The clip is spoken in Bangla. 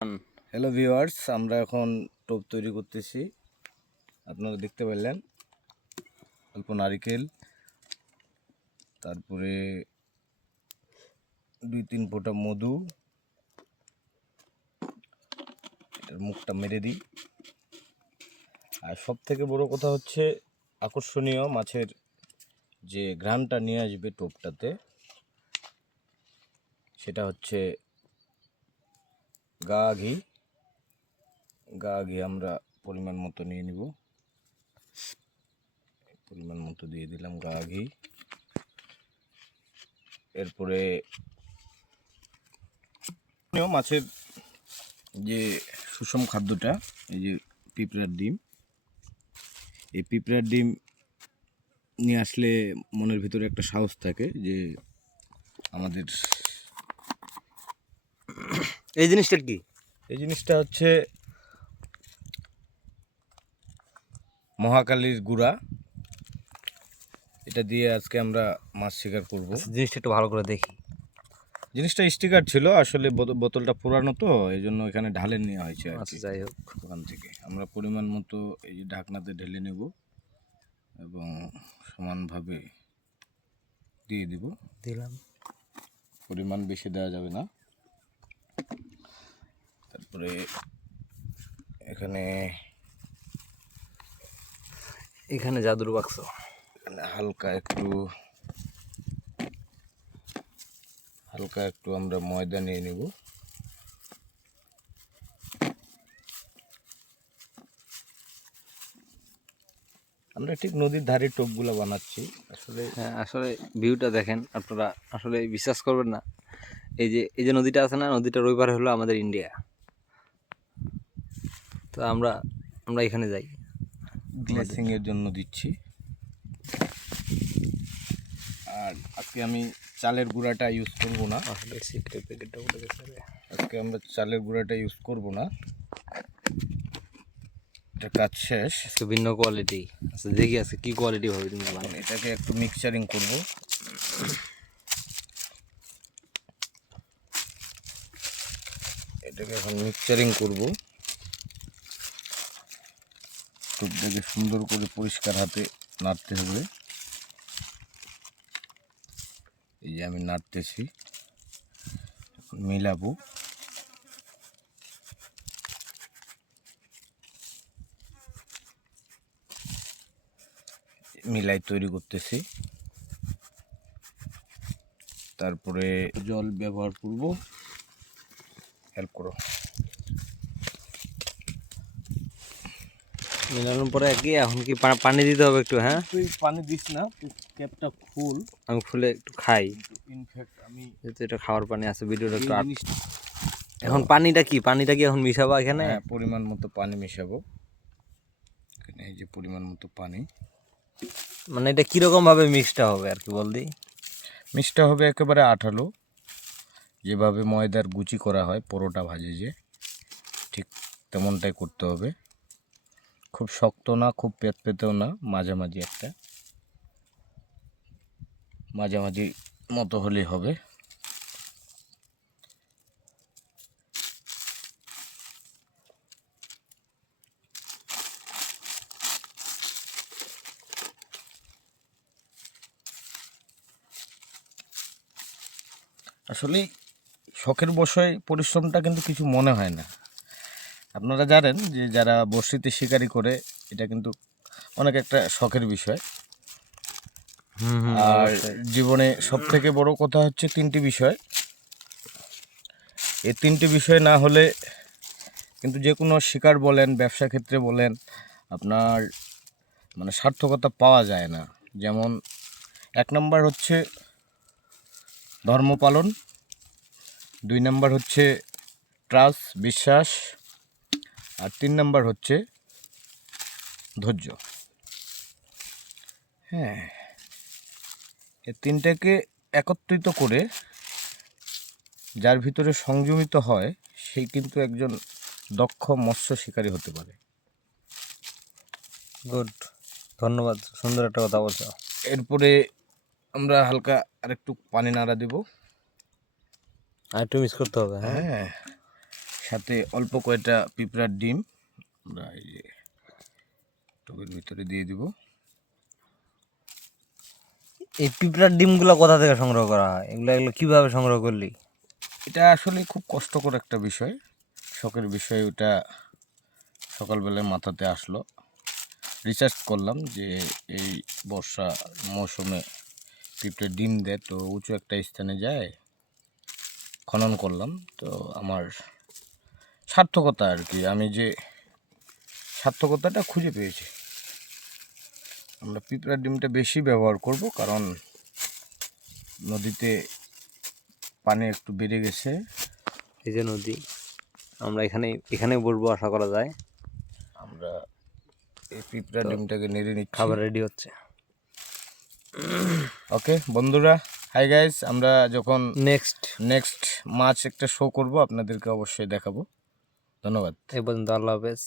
হ্যালো ভিউয়ার্স আমরা এখন টোপ তৈরি করতেছি। আপনারা দেখতে পারলেন, অল্প নারিকেল, তারপরে দুই তিন ফোঁটা মধু মুখটা মেরে দিই। আর সব থেকে বড় কথা হচ্ছে, আকর্ষণীয় মাছের যে ঘ্রাণটা নিয়ে আসবে টোপটাতে, সেটা হচ্ছে গা ঘি। গা ঘি আমরা পরিমাণ মতো নিয়ে নিব। পরিমাণ মতো দিয়ে দিলাম গা ঘি। এরপরে মাছের যে সুষম খাদ্যটা, এই যে পিঁপড়ার ডিম, এই পিঁপড়ার ডিম নিয়ে আসলে মনের ভিতরে একটা সাহস থাকে যে আমাদের এই জিনিসটা কি? এই জিনিসটা হচ্ছে মহাকালীর গুড়া। এটা দিয়ে আজকে আমরা মাছ শিকার করব। জিনিসটা একটু ভালো করে দেখি। জিনিসটা স্টিকার ছিল আসলে বোত- বোতলটা পুরানো তো এই জন্য এখানে ঢালে নেওয়া হয়েছে আচ্ছা যাই হোক। ওখান থেকে। আমরা পরিমাণ মতো এই যে ঢাকনাতে ঢেলে নেব এবং সমানভাবে দিয়ে দিব। দিলাম। পরিমাণ বেশি দেওয়া যাবে না। তারপরে এখানে এখানে জাদুর বাক্স। এখানে হালকা একটু হালকা একটু আমরা ময়দা নিয়ে নেব। আমরা ঠিক নদীর ধারে টোপগুলো বানাচ্ছি। আসলে হ্যাঁ আসলে ভিউটা দেখেন আপনারা আসলে বিশ্বাস করবেন না। এই যে এই যে নদীটা আছে না নদীটা রবিবার হলো আমাদের ইন্ডিয়া। তো আমরা আমরা এখানে যাই গ্লেসিং এর জন্য দিচ্ছি। আর আজকে আমি চালের গুঁড়াটা ইউজ করব না। আজকে আমরা চালের গুঁড়াটা ইউজ করব না। এটা কাজ শেষ। আজকে ভিন্ন কোয়ালিটি আচ্ছা দেখি আজকে কি কোয়ালিটি হবে তুমি এটাকে একটু মিক্সচারিং করব। এটাকে এখন মিক্সচারিং করব। টুকটাকে সুন্দর করে পরিষ্কার হাতে নাড়তে হবে। এই যে আমি নাড়তেছি, মিলাবো। মিলাই তৈরি করতেছি। তারপরে জল ব্যবহার করব। হেল্প করো। মিলানোর পরে কি এখন কি পানি দিতে হবে একটু হ্যাঁ? তুই পানি দিস না তুই ক্যাপটা ফুল আমি খুলে একটু খাই। ইনফ্যাক্ট আমি যেহেতু এটা খাওয়ার পানি আছে ভিডিওটা একটু এখন পানিটা কি? পানিটা কি এখন মিশাবো এখানে? হ্যাঁ, পরিমাণ মতো পানি মিশাবো। এখানে এই যে পরিমাণ মতো পানি। মানে এটা কীরকম ভাবে মিক্সটা হবে আর কি বল দিই মিষ্টা হবে একেবারে আঠালো। যেভাবে ময়দার গুচি করা হয় পরোটা ভাজে যে ঠিক তেমনটাই করতে হবে। খুব শক্ত না, খুব পেতপেতেও না, মাঝামাঝি একটা। মাঝামাঝি মতো হলেই হবে। আসলে শখের বসয় পরিশ্রমটা কিন্তু কিছু মনে হয় না। আপনারা জানেন যে যারা বর্ষিতে শিকারি করে এটা কিন্তু অনেক একটা শখের বিষয়। আর জীবনে সব থেকে বড় কথা হচ্ছে তিনটি বিষয়। এই তিনটি বিষয় না হলে কিন্তু যে কোনো শিকার বলেন ব্যবসা ক্ষেত্রে বলেন আপনার মানে সার্থকতা পাওয়া যায় না। যেমন এক নম্বর হচ্ছে ধর্ম পালন দুই নম্বর হচ্ছে ট্রাস্ট বিশ্বাস আর তিন নম্বর হচ্ছে ধৈর্য। হ্যাঁ এ তিনটাকে একত্রিত করে যার ভিতরে সংযমিত হয় সেই কিন্তু একজন দক্ষ মৎস্য শিকারী হতে পারে। গুড ধন্যবাদ সুন্দর একটা কথা বলছো। এরপরে আমরা হালকা আরেকটু পানি নাড়া দেব। আর একটু মিস করতে হবে হ্যাঁ? হ্যাঁ। সাথে অল্প কয়েকটা পিঁপড়ার ডিম আমরা এই যে টবের ভিতরে দিয়ে দিব। এই পিঁপড়ার ডিমগুলো কোথা থেকে সংগ্রহ করা হয়? এগুলো এগুলো কীভাবে সংগ্রহ করলি? এটা আসলে খুব কষ্টকর একটা বিষয়। শখের বিষয় ওটা সকালবেলায় মাথাতে আসলো। রিসার্চ করলাম যে এই বর্ষা মৌসুমে পিঁপড়ে ডিম দেয় তো উঁচু একটা স্থানে যায় খনন করলাম। তো আমার সার্থকতা আর কি। আমি যে সার্থকতাটা খুঁজে পেয়েছি। আমরা পিঁপড়ার ডিমটা বেশি ব্যবহার করব কারণ নদীতে পানি একটু বেড়ে গেছে। এই যে নদী আমরা এখানে এখানে বসবো আশা করা যায়। আমরা এই পিঁপড়া ডিমটাকে নেড়ে নিচ্ছি। খাবার রেডি হচ্ছে। ওকে বন্ধুরা হাই গাইস আমরা যখন নেক্সট নেক্সট মাছ একটা শো করব আপনাদেরকে অবশ্যই দেখাবো। ধন্যবাদ। এ পর্যন্ত আল্লাহ হাফেজ।